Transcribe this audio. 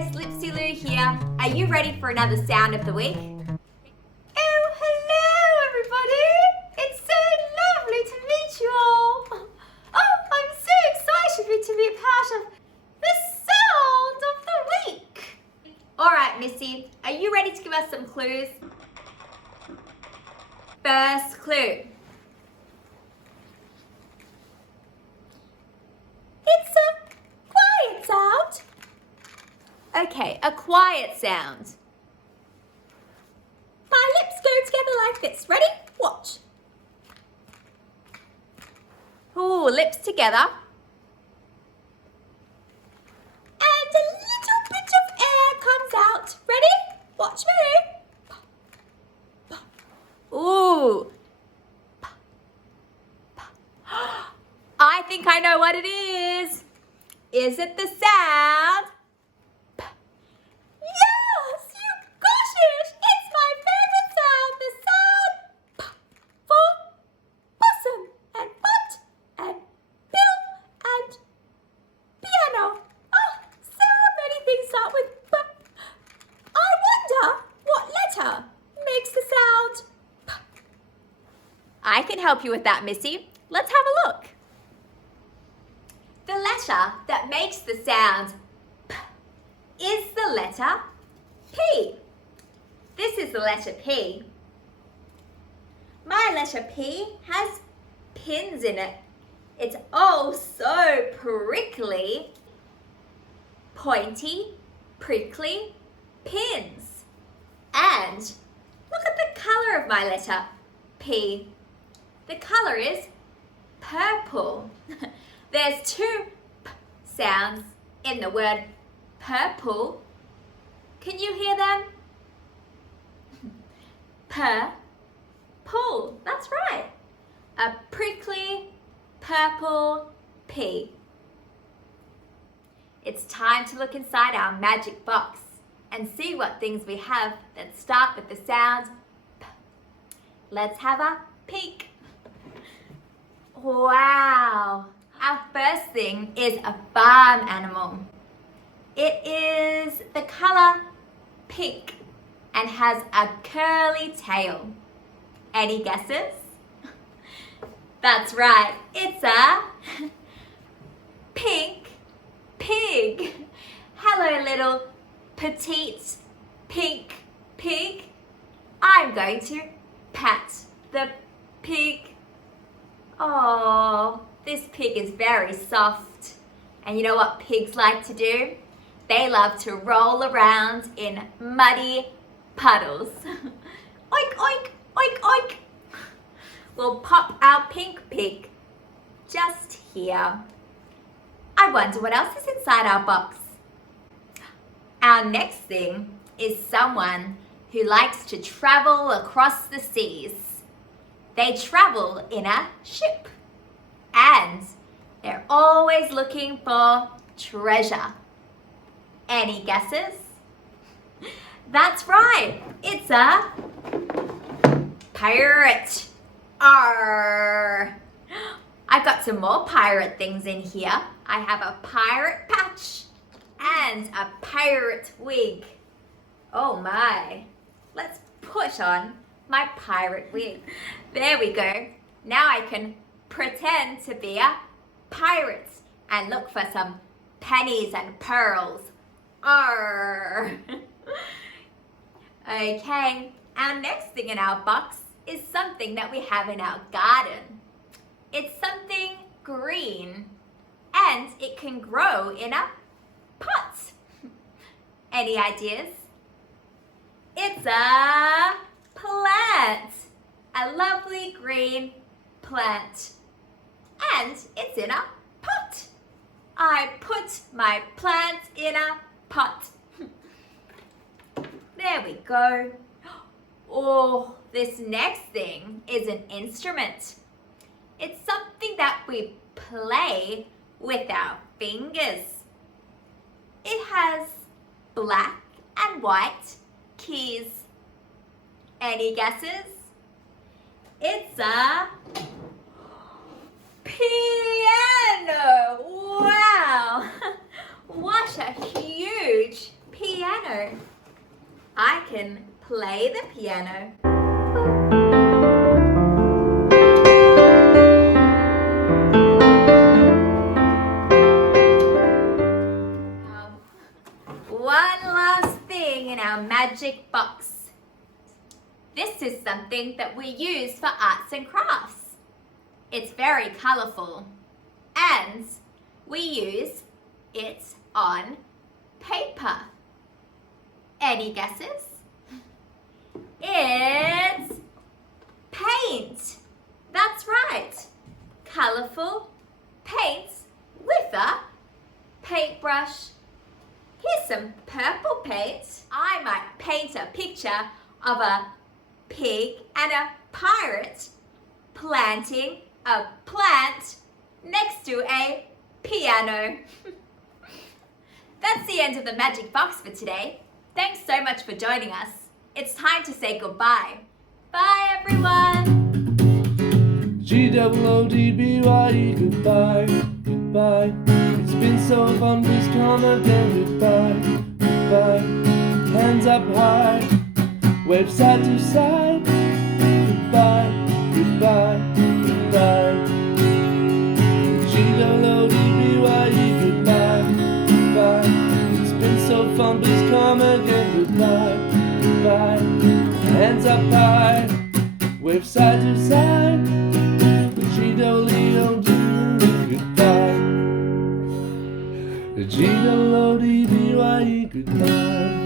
guys, Lipsy here. Are you ready for another sound of the week? Oh, hello everybody! It's so lovely to meet you all. Oh, I'm so excited to be a part of the sound of the week. Alright, Missy, are you ready to give us some clues? First clue. It's a quiet sound. Okay, a quiet sound. My lips go together like this. Ready? Watch. Ooh, lips together. And a little bit of air comes out. Ready? Watch me. Ooh. I think I know what it is. Is it the sound? Yes, you got it. It's my favorite sound. The sound P for possum and butt and bill and piano. Oh, so many things start with P. I wonder what letter makes the sound P. I can help you with that, Missy. Let's have a look. The letter that makes the sound P is the letter P. This is the letter P. My letter P has pins in it. It's oh so prickly, pointy, prickly pins. And look at the color of my letter P. The color is purple. There's two P sounds in the word purple. Can you hear them? Pull. That's right. A prickly purple P. It's time to look inside our magic box and see what things we have that start with the sound P. Let's have a peek. Wow. Our first thing is a farm animal. It is the color pink and has a curly tail. Any guesses? That's right, it's a pink pig. Hello, little petite pink pig. I'm going to pat the pig. Oh, this pig is very soft. And you know what pigs like to do? They love to roll around in muddy puddles. Oink, oink, oink, oink. We'll pop our pink pig just here. I wonder what else is inside our box. Our next thing is someone who likes to travel across the seas. They travel in a ship. And they're always looking for treasure. Any guesses? That's right, it's a pirate. Arr! I've got some more pirate things in here. I have a pirate patch and a pirate wig. Oh my. Let's put on my pirate wig. There we go. Now I can pretend to be a pirate and look for some pennies and pearls. Arr! Okay, our next thing in our box is something that we have in our garden. It's something green and it can grow in a pot. Any ideas? It's a plant. A lovely green plant. And it's in a pot. I put my plant in a pot. There we go. Oh, this next thing is an instrument. It's something that we play with our fingers. It has black and white keys. Any guesses? It's a piano. Wow. What a huge piano. I can play the piano. One last thing in our magic box. This is something that we use for arts and crafts. It's very colourful and we use it on paper. Any guesses? It's paint. That's right. Colourful paint with a paintbrush. Here's some purple paint. I might paint a picture of a pig and a pirate planting a plant next to a piano. That's the end of the magic box for today. Thanks so much for joining us. It's time to say goodbye. Bye everyone. G-O-O-D-B-Y-E, goodbye, goodbye. It's been so fun, please come again. Goodbye, goodbye. Hands up high, wave side to side. Goodbye, goodbye, goodbye. G-O-O-D-B-Y-E, goodbye, goodbye. It's been so fun, please come again. Goodbye, goodbye. Hands up high, wave side to side. G-O-O-D, goodbye. G-O-O-D-B-Y-E, goodbye.